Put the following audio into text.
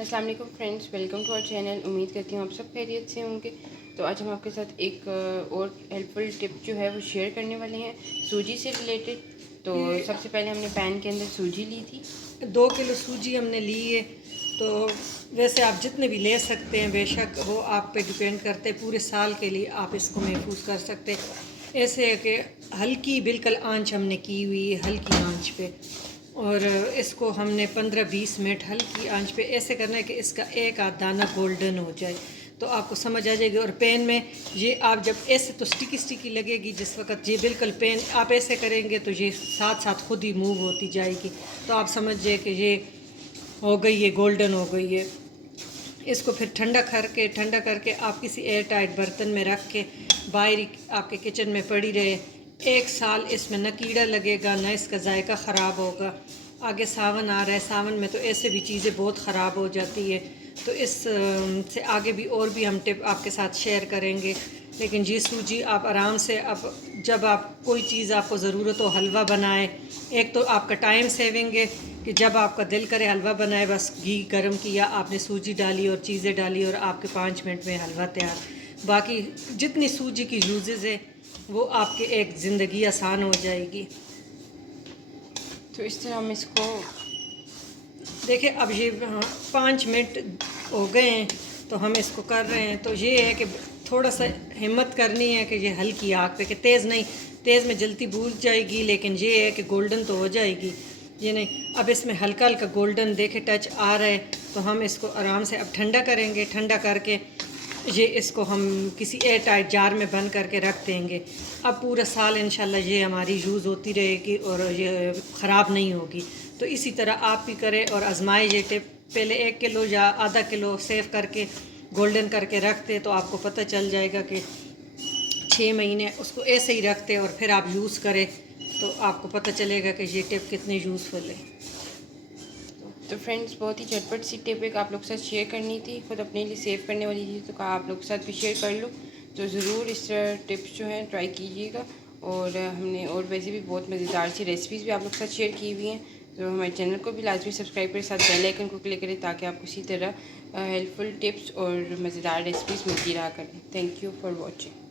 अस्सलाम वालेकुम friends, welcome to our channel. उम्मीद करती हूँ आप सब खैरियत से होंगे। तो आज हम आपके साथ एक और हेल्पफुल टिप जो है वो शेयर करने वाले हैं सूजी से रिलेटेड। तो सबसे पहले हमने पैन के अंदर सूजी ली थी। 2 किलो सूजी हमने ली है। तो वैसे आप जितने भी ले सकते हैं, बेशक वो आप पे डिपेंड करते हैं। पूरे साल के लिए आप इसको महफूज कर सकते हैं। ऐसे है कि हल्की बिल्कुल आंच हमने की हुई है, हल्की आंच पे, और इसको हमने 15-20 मिनट हल्की आंच पे ऐसे करना है कि इसका एक आध दाना गोल्डन हो जाए, तो आपको समझ आ जाएगी। और पैन में ये आप जब ऐसे तो स्टिकी स्टिकी लगेगी, जिस वक्त ये बिल्कुल पैन आप ऐसे करेंगे तो ये साथ साथ खुद ही मूव होती जाएगी। तो आप समझिए कि ये हो गई है, गोल्डन हो गई है। इसको फिर ठंडा करके आप किसी एयर टाइट बर्तन में रख के बाहर आपके किचन में पड़ी रहे। 1 साल इसमें न कीड़ा लगेगा, न इसका जायका ख़राब होगा। आगे सावन आ रहा है, सावन में तो ऐसे भी चीज़ें बहुत ख़राब हो जाती है। तो इस से आगे भी और भी हम टिप आपके साथ शेयर करेंगे। लेकिन ये सूजी आप आराम से, अब जब आप कोई चीज़ आपको ज़रूरत हो, हलवा बनाए, एक तो आपका टाइम सेविंग है कि जब आपका दिल करे हलवा बनाए, बस घी गर्म किया, आपने सूजी डाली और चीज़ें डाली और आपके 5 मिनट में हलवा तैयार। बाकी जितनी सूजी की यूजेज़ है वो आपके एक ज़िंदगी आसान हो जाएगी। तो इस तरह हम इसको देखिए, अब ये 5 मिनट हो गए हैं तो हम इसको कर रहे हैं। तो ये है कि थोड़ा सा हिम्मत करनी है कि ये हल्की आग पे, कि तेज़ नहीं, तेज़ में जल्दी भून जाएगी, लेकिन ये है कि गोल्डन तो हो जाएगी ये नहीं। अब इसमें हल्का हल्का गोल्डन देखे टच आ रहा है, तो हम इसको आराम से अब ठंडा करेंगे। ठंडा करके ये इसको हम किसी एयर टाइट जार में बंद करके रख देंगे। अब पूरा साल इंशाल्लाह ये हमारी यूज़ होती रहेगी और ये ख़राब नहीं होगी। तो इसी तरह आप भी करें और आजमाए ये टिप। पहले 1 किलो या आधा किलो सेव करके गोल्डन करके रखते, तो आपको पता चल जाएगा कि 6 महीने उसको ऐसे ही रखते और फिर आप यूज़ करें, तो आपको पता चलेगा कि ये टिप कितनी यूज़फुल है। तो फ्रेंड्स, बहुत ही झटपट सी टिप एक आप लोग के साथ शेयर करनी थी, खुद अपने लिए सेव करने वाली थी, तो कहा आप लोग के साथ भी शेयर कर लो। तो ज़रूर इस टिप्स जो हैं ट्राई कीजिएगा। और हमने और वैसे भी बहुत मज़ेदार सी रेसिपीज़ भी आप लोग के साथ शेयर की हुई हैं। तो हमारे चैनल को भी लाजमी सब्सक्राइब करें, साथ बेल आइकन को क्लिक करें, ताकि आपको इसी तरह हेल्पफुल टिप्स और मज़ेदार रेसिपीज़ मिलती रहा करें। Thank you for watching.